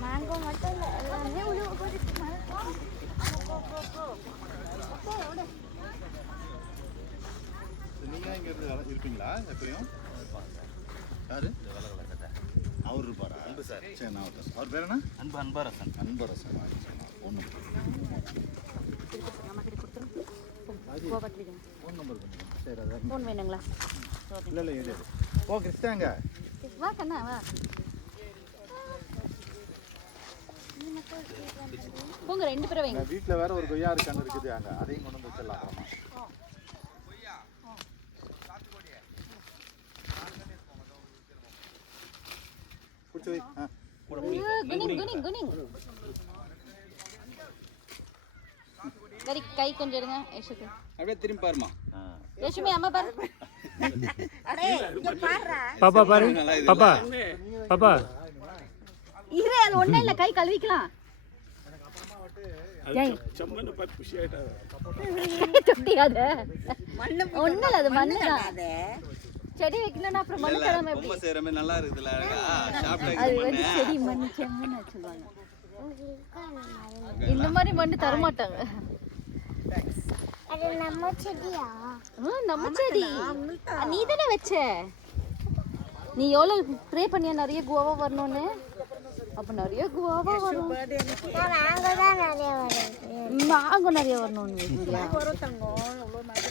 Mango மட்டும் இல்லை, எல்லாமே நீங்க இங்க இருந்து இருப்பீங்களா எப்பயும்? யாரு அவர் இருப்பாரா? அன்பு சார். சரி, நான் அவர் பேர் என்ன? அன்பரசன். அன்பரசன். ஒன்று ஃபோன் நம்பர் பண்ணுங்க. சரி, அதான் ஃபோன் வேணுங்களா? இல்லை இல்லை இது ஓ கிறிஸ்டாங்க வா கண்ணா வா போங்க, 2 பேரும் வைங்க. வீட்டில் வேற ஒரு கொய்யா இருக்கான்னு இருக்குது, அங்கே அதையும் கொண்டு வந்து வச்சிடலாம் அப்புறமா. பிடிச்சி வை. சரி, கை கொஞ்சம் எடுங்க. யேசுக்கு அப்படியே திரும்பி பாருமா. யேசுமே அம்மா பாரு. அடே இங்க பாருடா. பாப்பா பாரு. பாப்பா பாப்பா இரு, அது ஒண்ணே இல்ல, கை கழுவிக்கலாம். சம்மன பார்த்து குஷி ஆயிட்டாரு. தொட்டியாத மண்ணு ஒண்ணே இல்ல, அது மண்ணு தான். செடி வைக்கலன்னா அப்புறம் மண்ணு தராம எப்படி? ரொம்ப சேரமே நல்லா இருக்குதுல அழகா. சாப்பிட்டா அது வந்து செடி மண்ணு செம்மண்ணு சொல்லுவாங்க. இந்த மாதிரி மண்ணு தர மாட்டாங்க. அது நம்ம செடியா? நம்ம செடி. நீ தானே வச்ச. நீ எவ்வளவு ப்ரே பண்ணியா நிறைய குவாவா வரணும்னு? அப்ப நிறைய குவாவா வரும். மேங்கோ தான் நிறைய வரும். மேங்கோ நிறைய வரணும்னு. வரும் தங்கம், எவ்வளவு மேங்கோ